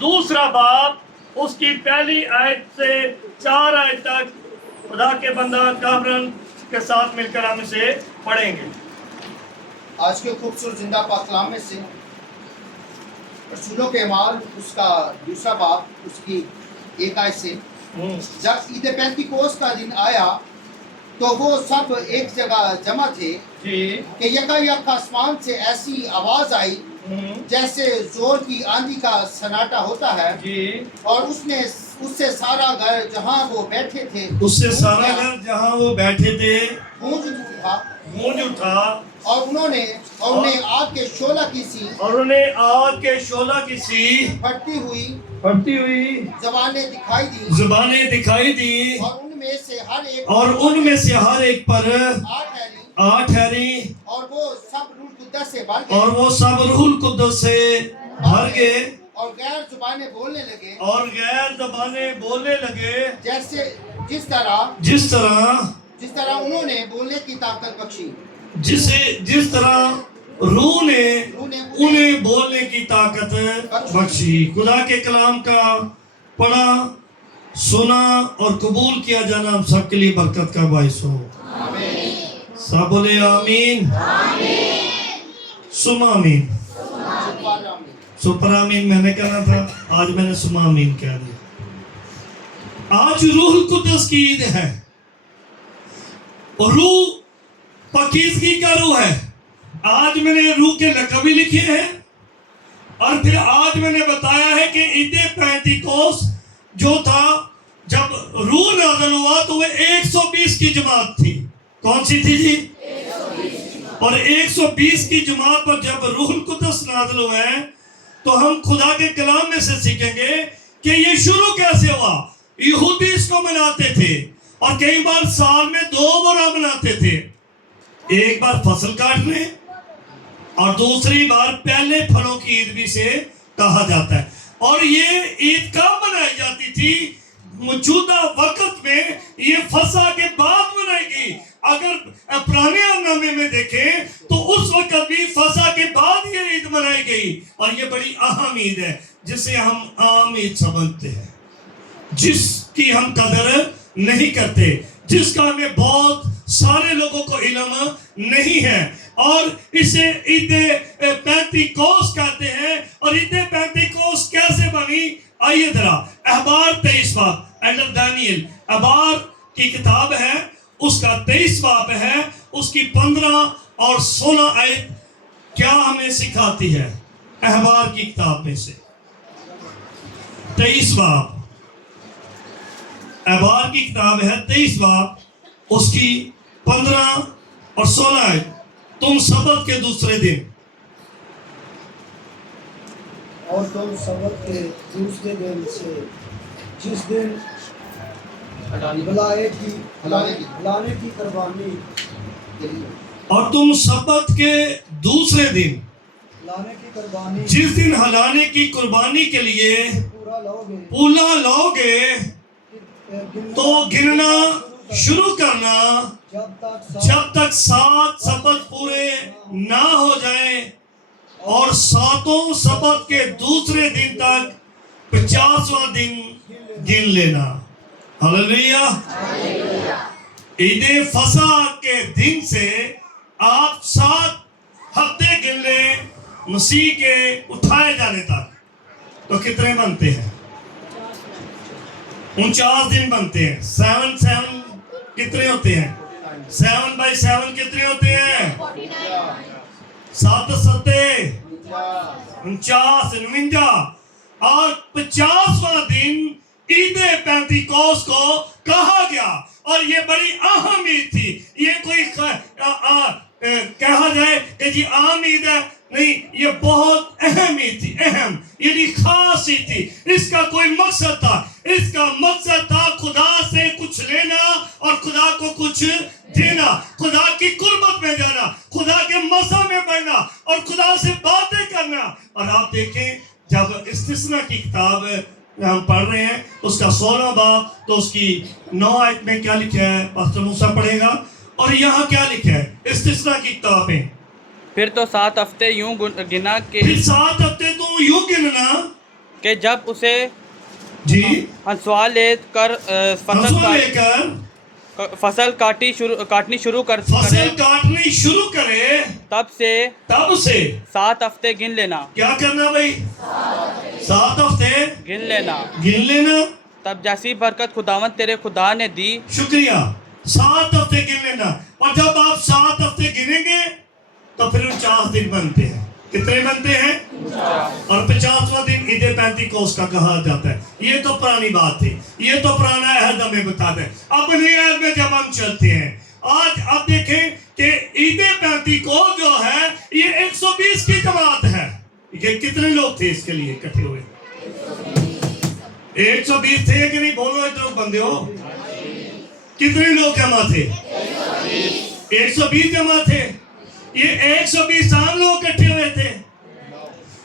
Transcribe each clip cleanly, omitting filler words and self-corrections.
دوسرا باب اس کی پہلی آیت سے 4 آیت تک خدا کے بندہ کامران کے ساتھ مل کر ہم اسے پڑھیں گے۔ آج کے خوبصورت زندہ پاک کلام میں سے رسولوں کے اعمال اس کا دوسرا باب اس کی 1 آیت سے، جب عید پینتیکوس کا دن آیا تو وہ سب ایک جگہ جمع تھے کہ یکایک آسمان سے ایسی آواز آئی جیسے زور کی آندھی کا سناٹا ہوتا ہے، اور اس سے سارا گھر جہاں وہ بیٹھے تھے گونج اٹھا اور انہوں نے آگ کے شعلہ کی سی پھٹتی ہوئی زبانیں دکھائی دی، اور ان میں سے ہر ایک پر آ ٹھہری، اور وہ سب روح القدس سے بھر گئے اور غیر زبانیں بولنے لگے جس طرح انہوں نے بولنے کی طاقت بخشی، جس طرح روح نے انہیں بولنے کی طاقت بخشی۔ خدا کے کلام کا پڑھا، سنا اور قبول کیا جانا ہم سب کے لیے برکت کا باعث ہو۔ سب بولے آمین، سم آمین، سپر آمین میں نے کہنا تھا، آج میں نے سم آمین کہہ دیا۔ آج روح القدس کی عید ہے، اور روح پاکیزگی کا روح ہے۔ آج میں نے روح کے لقب بھی لکھے ہیں، اور پھر آج میں نے بتایا ہے کہ عید پینتیکوس جو تھا، جب روح نازل ہوا تو وہ 120 کی جماعت تھی۔ کون سی تھی جی؟ اور 120 کی جماعت پر جب روح القدس نازل ہوئے ہیں تو ہم خدا کے کلام میں سے سیکھیں گے کہ یہ شروع کیسے ہوا۔ یہودی اس کو مناتے تھے، اور کئی بار سال میں 2 بار مناتے تھے، ایک بار فصل کاٹنے اور دوسری بار پہلے پھلوں کی عید بھی سے کہا جاتا ہے۔ اور یہ عید کب منائی جاتی تھی؟ موجودہ وقت میں یہ فصح کے بعد منائی گئی۔ اگر پرانے نامے میں دیکھیں تو اس وقت بھی فصح کے بعد یہ عید منائی گئی، اور یہ بڑی اہم عید ہے جسے ہم عام عید سمجھتے ہیں، جس کی ہم قدر نہیں کرتے، جس کا ہمیں بہت سارے لوگوں کو علم نہیں ہے، اور اسے عید پینتیکوس کہتے ہیں۔ اور عید پینتیکوس کیسے بنی؟ آئیے ذرا اخبار 23 باب، ایلڈر دانیل اخبار کی کتاب ہے، اس کا 23 باب ہے، اس کی 15 اور 16 آیت کیا ہمیں سکھاتی ہے؟ اخبار کی کتاب میں سے 23 باب، اخبار کی کتاب ہے 23 باب، اس کی 15 اور 16 آیت۔ تم سبت کے دوسرے دن، اور تم سبت کے دوسرے دن سے جس دن ہلانے کی قربانی، اور تم سبت کے دوسرے دن جس دن ہلانے کی قربانی کے لیے پولا لاؤ گے تو گننا شروع کرنا جب تک 7 سبت پورے نہ ہو جائیں، اور 7 سبت کے دوسرے دن تک 50واں دن گن لینا۔ ہلیلویہ۔ عید فصح کے دن سے آپ 7 ہفتے گن لیں مسیح کے اٹھائے جانے تک، تو کتنے بنتے ہیں؟ 49 دن بنتے ہیں۔ 7 کتنے ہوتے ہیں؟ 7 بائی 7 کتنے ہوتے ہیں؟ 7 ستے 49 49، اور 50واں دن عید پینتیکوس کو کہا گیا، اور یہ بڑی اہم عید تھی۔ یہ کوئی کہا جائے کہ جی عام عید ہے، نہیں، یہ بہت اہم عید تھی، اہم یعنی خاص عید تھی۔ اس کا کوئی مقصد تھا، اس کا مقصد تھا خدا سے کچھ لینا اور خدا کو کچھ دینا، خدا کی قربت میں جانا، خدا کے مذہب میں بڑھنا اور خدا سے باتیں کرنا۔ اور آپ دیکھیں جب استثنا کی کتاب ہم پڑھ رہے ہیں، اس کا 16 باب، تو اس کی 9 آیت میں کیا لکھا ہے؟ پاسٹر موسیٰ پڑھے گا، اور یہاں کیا لکھا ہے استثنا کی کتاب میں؟ پھر تو 7 ہفتے یوں گنا کہ پھر 7 ہفتے تو یوں گننا کہ جب اسے جی ہنسوا لے کر ہنسوا لے کر فصل کاٹنی شروع کرے فصل کاٹنی شروع کرے تب سے 7 ہفتے گن لینا. کیا کرنا بھائی؟ 7 ہفتے گن لینا. گن لینا. تب جیسی برکت خداوند تیرے خدا نے دی. شکریہ. 7 ہفتے گن لینا. اور جب آپ 7 ہفتے گنیں گے تو پھر 49 دن بنتے ہیں. کتنے بنتے ہیں؟ اور 50واں دن عید پینتیکوست کا کہا جاتا ہے. یہ تو پرانی بات تھی. یہ تو پرانا عہد ہمیں بتاتا ہے. اب نئے عہد میں جب ہم چلتے ہیں آج اب دیکھیں کہ عید پینتیکوست جو ہے یہ 120 کی جماعت ہے. یہ کتنے لوگ تھے اس کے لیے اکٹھے ہوئے؟ 120 تھے کہ نہیں؟ بولو ادھر بندے ہو. کتنے لوگ جمع تھے؟ 120 جمع تھے. یہ 120 عام لوگ اکٹھے ہوئے تھے.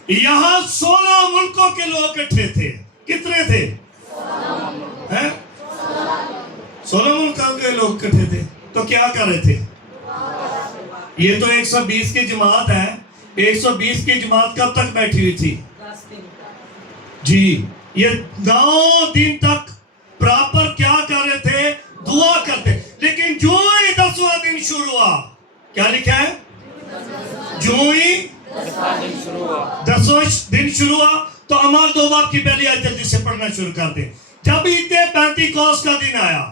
یہاں 16 ملکوں کے لوگ اکٹھے تھے. کتنے تھے؟ 16 ملکوں کے لوگ اکٹھے تھے. تو کیا کر رہے تھے؟ یہ تو 120 کی جماعت ہے. 120 کی جماعت کب تک بیٹھی ہوئی تھی؟ جی یہ 9 دن تک پراپر کیا کر رہے تھے؟ دعا کرتے. لیکن جو ہی 10واں دن شروع ہوا، کیا لکھا ہے؟ جو ہی 10واں دن شروع ہوا تو اعمال 2 باب کی پہلی آیت جلدی سے پڑھنا شروع کر دیں. جب عید پینتیکوست کا دن آیا،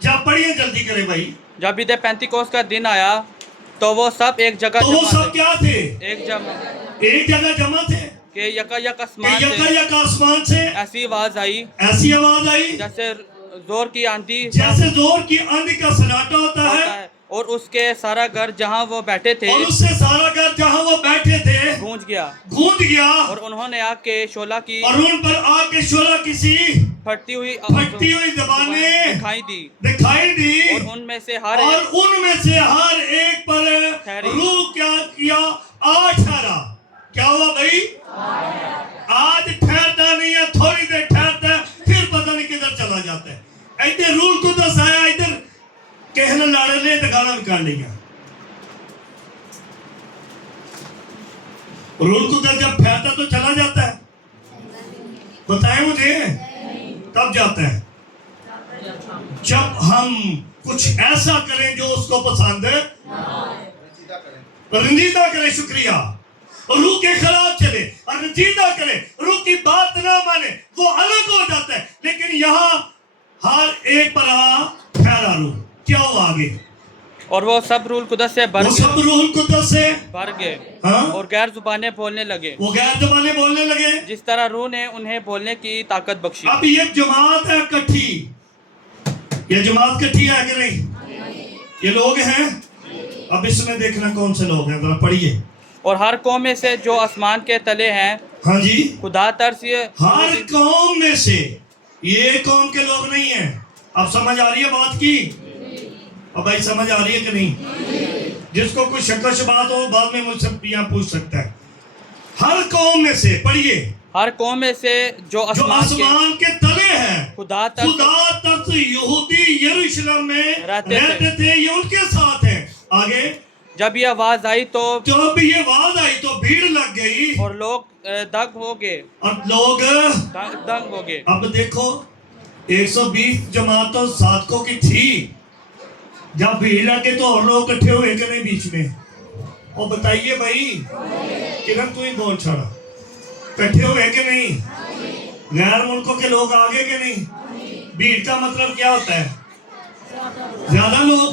جب پڑھیے جلدی کرے بھائی. جب عید پینتیکوست کا دن آیا تو وہ سب ایک جگہ تو وہ سب کیا تھے؟ ایک جگہ جمع تھے. کہ یک آسمان سے ایسی آواز آئی جیسے زور کی آندھی کا سناٹا ہوتا ہے، اور اس کے سارا گھر جہاں وہ بیٹھے تھے گونج گیا. اور انہوں نے آگ کے شعلہ کی کسی پھٹتی ہوئی زبانیں دکھائی دی. اور ان میں سے ہر ایک پر روح کیا آج ٹھہرا. کیا ہوا بھائی؟ آج ٹھہرتا نہیں ہے، تھوڑی دیر ٹھہرتا ہے پھر پتہ نہیں کدھر چلا جاتا ہے. ادھر روح قدس آیا، ادھر کہنے لاڑے لے تو گانا بھی کر لیا. روح قدس جب ٹھہرتا تو چلا جاتا ہے؟ بتائیں مجھے کب جاتا ہے؟ جب ہم کچھ ایسا کریں جو اس کو پسند ہے، رنجیدہ کریں. شکریہ. روح کے خلاف چلے اور رنجیدہ کرے، روح کی بات نہ مانے، وہ الگ ہو جاتا ہے. لیکن یہاں ہر ایک پر ٹھہرا روح. کیا ہوا آگے؟ اور وہ سب روح القدس سے بھر گئے اور غیر زبانیں بولنے لگے. وہ غیر زبانیں بولنے لگے جس طرح روح نے انہیں بولنے کی طاقت بخشی. اب یہ جماعت ہے کٹھی. یہ جماعت کٹھی ہے کہ نہیں؟ یہ لوگ ہیں. اب اس میں دیکھنا کون سے لوگ ہیں، ذرا پڑھیے. اور ہر قوم میں سے جو آسمان کے تلے ہیں، ہاں جی، خدا ترس ہر قوم میں سے. یہ قوم کے لوگ نہیں ہیں. اب سمجھ آ رہی ہے بات کی؟ اب بھائی سمجھ آ رہی ہے کہ نہیں؟ جس کو کوئی شک و شبہات ہو بعد میں مجھ سے یہاں پوچھ سکتا ہے. ہر قوم میں سے، پڑھیے، ہر قوم میں سے جو آسمان کے تلے ہیں، خدا ترس یہودی یروشلم میں رہتے تھے، یہ ان کے ساتھ ہیں. آگے جب یہ آواز آئی تو بھیڑ لگ گئی اور لوگ دنگ ہو گئے. اب دیکھو 120 جماعتوں صادقوں کی تھی. جب بھیڑ لگے تو اور لوگ اکٹھے ہوئے کہ نہیں بیچ میں؟ اور بتائیے بھائی کرن تو ہی بول چھڑا، اکٹھے ہوئے کہ نہیں؟ غیر ملکوں کے لوگ آگے کہ نہیں؟ بھیڑ کا مطلب کیا ہوتا ہے؟ زیادہ لوگ.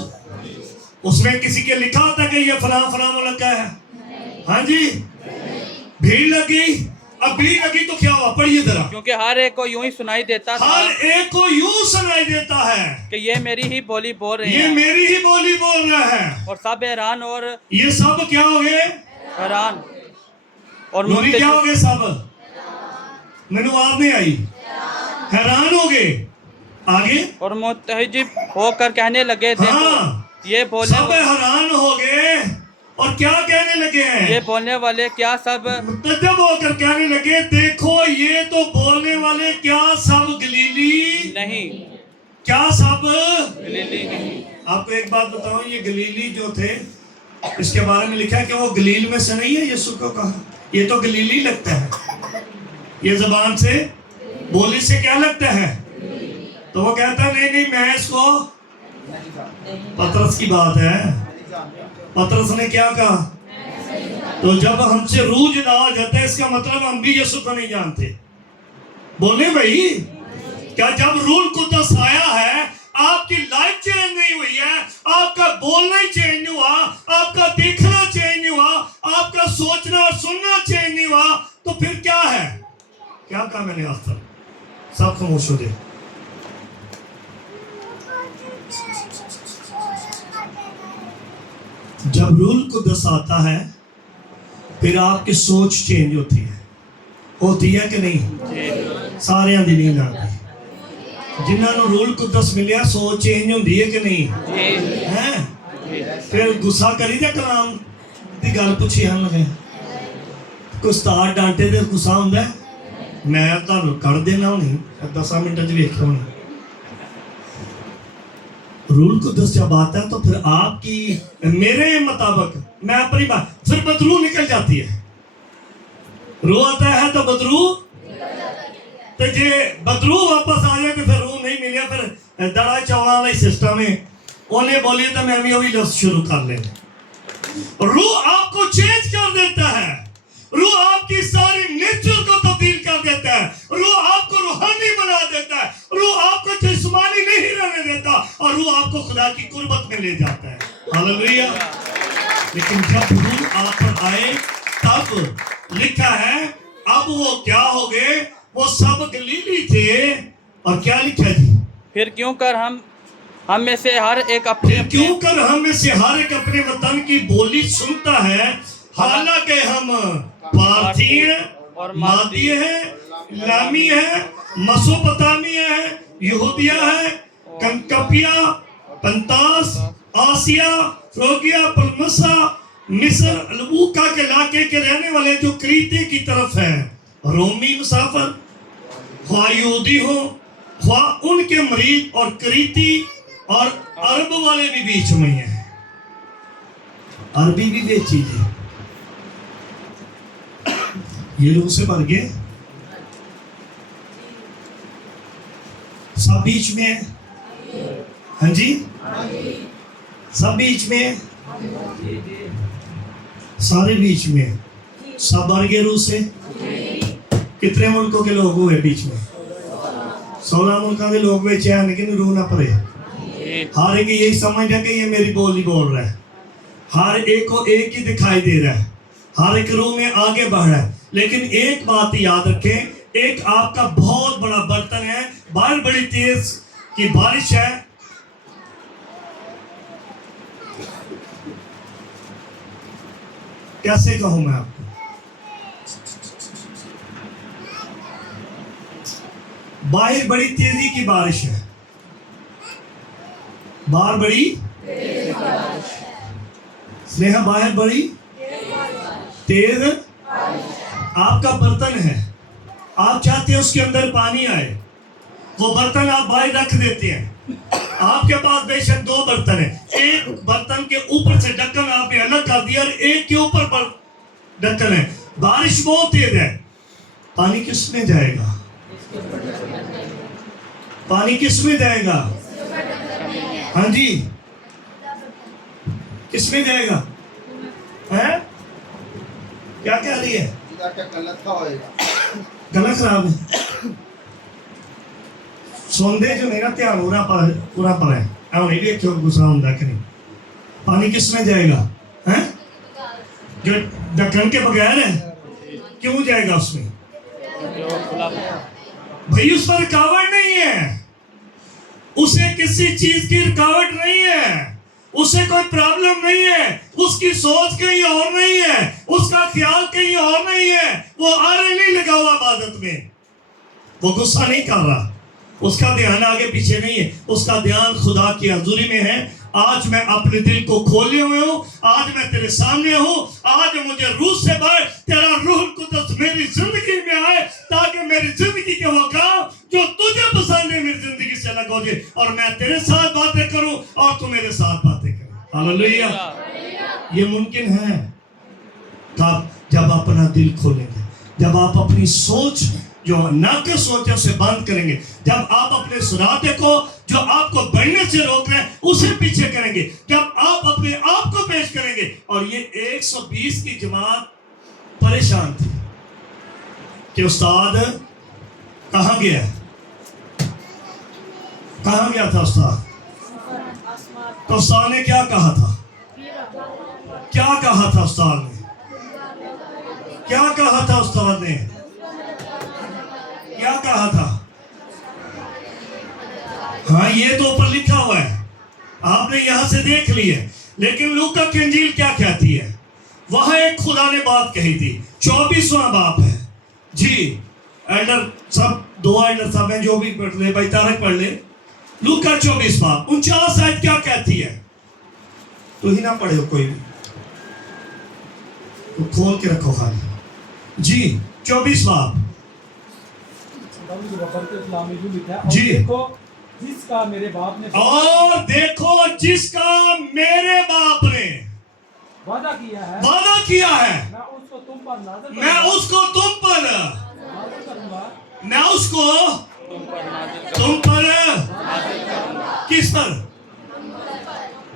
اس میں کسی کے لکھا ہوتا کہ یہ فلاں فلاں ملک کا ہے؟ ہاں جی. بھیڑ لگی. اب بھیڑ لگی تو کیا ہوا؟ پڑھیے ذرا. کیونکہ ہر ایک کو یوں ہی سنائی دیتا تھا، ہر ایک کو یوں سنائی دیتا ہے کہ یہ میری ہی بولی بول رہے ہیں، یہ میری ہی بولی بول رہا ہے. اور سب حیران اور یہ سب کیا ہو گئے؟ حیران اور کیا ہو گئے؟ سب میں نے آواز نہیں آئی. حیران ہو گئے. آگے اور متعجب ہو کر کہنے لگے، دیکھو یہ سب حیران ہو گئے اور کیا کہنے لگے ہیں؟ یہ بولنے والے کیا سب متعجب ہو کر کہنے لگے، دیکھو یہ تو بولنے والے کیا سب گلیلی نہیں؟ کیا سب گلیلی نہیں؟ آپ کو ایک بات بتاؤں، یہ گلیلی جو تھے اس کے بارے میں لکھا ہے کہ وہ گلیل میں سے نہیں ہے. یسوع کو کہا یہ تو گلیلی لگتا ہے. یہ زبان سے بولی سے کیا لگتا ہے؟ تو وہ کہتا ہے نہیں میں اس کو، پطرس کی بات ہے، پطرس نے کیا کہا؟ تو جب ہم سے روح جدا ہو جاتا ہے اس کا مطلب ہم بھی یسوع کو نہیں جانتے. بولے بھائی، کیا جب روح القدس آیا ہے آپ کی لائف چینج نہیں ہوئی ہے، آپ کا بولنا ہی چینج نہیں ہوا، آپ کا دیکھنا چینج نہیں ہوا، آپ کا سوچنا اور سننا چینج نہیں ہوا، تو پھر کیا ہے؟ کیا کہا میں نے آج تک؟ سب خاموش ہو جائے. جب روح القدس آتا ہے پھر آپ کی سوچ چینج ہوتی ہے کہ نہیں؟ سارے دی نہیں آتی. جنہاں نو روح القدس ملیا سوچ چینج ہوندی ہے کہ نہیں؟ پھر غصہ کری دے کلام دی گل پوچھی ہم لگے کوئی استاد ڈانٹے دے غصہ ہوندا ہے؟ میں تانوں کر دینا ہونی 10 منٹ وچ ویکھو ہونی. روح القدس جب آتا ہے تو پھر آپ کی، میرے مطابق، میں اپنی بات، پھر بدرو نکل جاتی ہے. روح آتا ہے تو بدرو، تو جے بدرو واپس آ جائے تو پھر روح نہیں ملیا، پھر دڑا چوڑا والا سسٹم ہے، انہیں بولیے تو میں بھی وہی لفظ شروع کر لیں. روح آپ کو چینج کر دیتا ہے، روح آپ کی ساری نیچر کو تبدیل کر دیتا ہے، روح آپ کو روحانی بنا دیتا ہے، روح آپ کو جسمانی نہیں رہنے دیتا، اور روح آپ کو خدا کی قربت میں لے جاتا ہے. ہاللیلویہ. لیکن جب روح آپ پر آئے تب لکھا ہے اب وہ کیا ہو گئے؟ وہ سب گلیلی تھے. اور کیا لکھا جی؟ پھر کیوں کر ہم میں سے ہر ایک اپنے وطن کی بولی سنتا ہے، حالانکہ ہم پارتھی ہیں اور مادی ہیں، لامی ہیں، مسوپتامی ہیں، یہودیہ ہیں، کنکپیا، پنتاس، آسیا، فروگیا، پلمسا، مصر، البوکا کے علاقے کے رہنے والے جو کریتے کی طرف ہیں، رومی مسافر، خواہ یہودی ہوں خواہ ان کے مرید، اور کریتی اور عرب والے بھی بیچ میں ہیں. عربی بھی بیچی تھی. یہ روح سے بھر گئے، سب بیچ میں ہیں. ہاں جی، سب بیچ میں ہیں، سارے بیچ میں ہیں. سب بھر گئے روح سے. کتنے ملکوں کے لوگ ہوئے بیچ میں؟ 16 ملکوں کے لوگ بیچے ہیں، لیکن روح نہ پڑے. ہر ایک یہی سمجھ ہے کہ یہ میری بولی بول رہا ہے، ہر ایک کو ایک ہی دکھائی دے رہا ہے، ہر ایک روح میں آگے بڑھ رہا ہے. لیکن ایک بات یاد رکھیں، ایک آپ کا بہت بڑا برتن ہے، باہر بڑی تیز کی بارش ہے، کیسے کہوں میں آپ کو؟ باہر بڑی تیزی کی بارش ہے، باہر بڑی سنیہا، باہر بڑی تیز آپ کا برتن ہے، آپ چاہتے ہیں اس کے اندر پانی آئے، وہ برتن آپ باہر رکھ دیتے ہیں. آپ کے پاس بے شک 2 برتن ہیں، ایک برتن کے اوپر سے ڈھکن آپ نے الگ کر دیا اور ایک کے اوپر پر ڈھکن ہے. بارش بہت تیز ہے، پانی کس میں جائے گا؟ پانی کس میں جائے گا؟ ہاں جی، کس میں جائے گا؟ کیا کہہ رہی ہے؟ گلا خراب ہے. سوندے جو میرا دھیان پورا پر ہے، نہیں دیکھو غصہ ہوتا کہ نہیں. پانی کس میں جائے گا؟ جو ڈھکن کے بغیر ہے، کیوں جائے گا اس میں؟ بھائی اس پر رکاوٹ نہیں ہے، اسے کسی چیز کی رکاوٹ نہیں ہے، اسے کوئی پرابلم نہیں ہے، اس کی سوچ کہیں اور نہیں ہے، اس کا خیال کہیں اور نہیں ہے. وہ آرے نہیں لگا ہوا عبادت میں، وہ غصہ نہیں کر رہا، اس کا دھیان آگے پیچھے نہیں ہے، اس کا دھیان خدا کی حضوری میں ہے. آج میں اپنے دل کو کھولے ہوئے ہوں، آج میں تیرے سامنے ہوں، آج مجھے روح سے بھر تیرا روح القدس میری زندگی میں آئے، تاکہ میری زندگی کے وہ کام جو تجھے پسند ہے میری زندگی سے الگ ہو جائے، اور میں تیرے ساتھ باتیں کروں اور تو میرے ساتھ باتیں کریں. ہاللیلویہ. یہ ممکن ہے جب اپنا دل کھولیں گے، جب آپ اپنی سوچ جو ناقص سوچ ہے اسے بند کریں گے. جب آپ اپنے سراتے کو جو آپ کو بڑھنے سے روک رہے ہیں اسے پیچھے کریں گے, جب آپ اپنے آپ کو پیش کریں گے. اور یہ 120 کی جماعت پریشان تھی کہ استاد کہاں گیا, کہاں گیا تھا استاد. تو استاد نے کیا کہا تھا, کیا کہا تھا استاد نے, کیا کہا تھا استاد نے, کیا کہا تھا. ہاں یہ تو اوپر لکھا ہوا ہے, آپ نے یہاں سے دیکھ لی ہے. لیکن لوکا کی انجیل کیا کہتی ہے, وہاں ایک خدا نے بات کہی تھی. 24واں باب ہے جی. ایلڈر سب 2 ایلڈر صاحب ہیں, جو بھی پڑھ لے, بھائی طارق پڑھ لے. لوکا 24 باب 49 آیت کیا کہتی ہے, تو ہی نہ پڑھے ہو کوئی بھی, تو کھول کے رکھو خالی جی. 24 باب جی. دیکھو جس کا میرے باپ نے اور دیکھو جس کا میرے باپ نے وعدہ کیا ہے, میں اس کو تم پر نازل میں اس کو تم پر, کروں گا. میں اس کو تم پر, کس پر,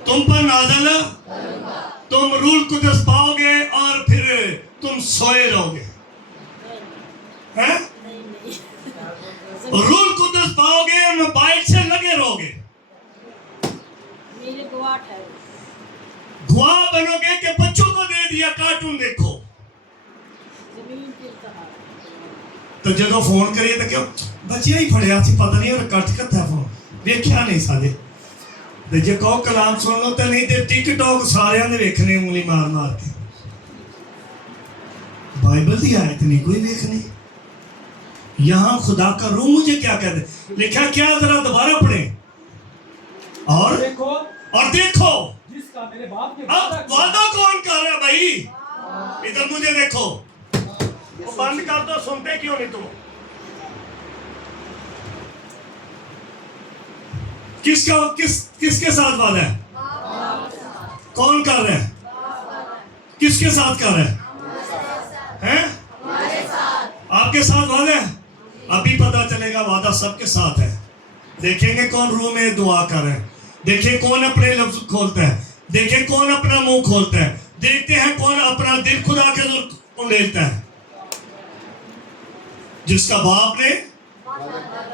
تم پر نازل, تم روح القدس پاؤ گے اور پھر تم سوئے رہو گے. روح القدس پاؤ گے, موبائل سے لگے رہو گے, گواہ بنو گے کہ بچوں کو دے دیا کارٹون دیکھو. تو جدو فون کریے تو کیا بچیا ہی پڑھیا سی, پتہ نہیں اور کٹ کتا فون دیکھیا نہیں سارے. جے کہو کلام سن لو تو نہیں تے ٹک ٹاک سارے نے ویکھنے انگلی مار مار کے. بائبل دی آیت نہیں کوئی ویکھنی. یہاں خدا کا روح مجھے کیا کہتے ہیں, لکھا کیا, ذرا دوبارہ پڑھیں. اور دیکھو جس کا میرے باپ نے اب وعدہ کون کر رہا ہے بھائی, ادھر مجھے دیکھو. وہ بند کر دو, سنتے کیوں نہیں تم. کس کے ساتھ وعدہ ہے, کون کر رہا ہے, کس کے ساتھ کر رہا ہے, آپ کے ساتھ وعدہ ہے. ابھی پتا چلے گا وعدہ سب کے ساتھ ہے. دیکھیں گے کون روح میں دعا کر رہے ہیں, دیکھیں کون اپنے لفظ کھولتا ہے, دیکھیں کون اپنا منہ کھولتا ہے, دیکھتے ہیں کون اپنا دل خدا کے ذریعے لیتا ہے. جس کا باپ نے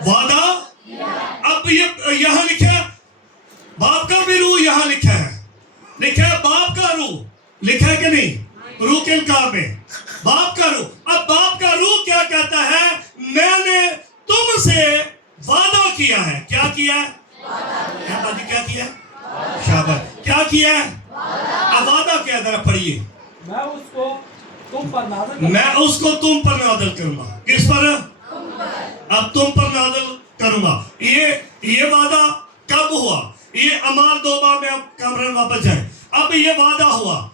وعدہ, اب یہاں لکھا ہے باپ کا بھی روح, یہاں لکھا ہے باپ کا روح, لکھا ہے کہ نہیں, روح کے انکار میں باپ کا روح. اب باپ کا روح کیا کہتا ہے, میں نے تم سے وعدہ کیا ہے. کیا کیا ہے, کیا کیا ہے, شاباش, کیا کیا ہے, اب وعدہ کیا, ذرا پڑھیے. میں اس کو تم پر نازل کروں گا. کس پر, اب تم پر نازل کروں گا. یہ وعدہ کب ہوا, یہ اعمال 2 باب میں, اب کامران واپس جائیں. اب یہ وعدہ ہوا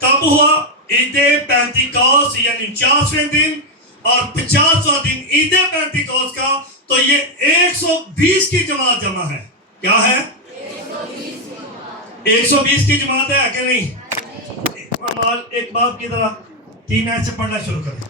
کب ہوا, عید پینتیکوس یعنی 50ویں دن اور 50واں دن عید پینتیکوس کا. تو یہ 120 کی جماعت جمع ہے. کیا ہے, 120 کی جماعت ہے کہ نہیں. اعمال 1 باب کی طرح 3 آیت سے پڑھنا شروع کریں.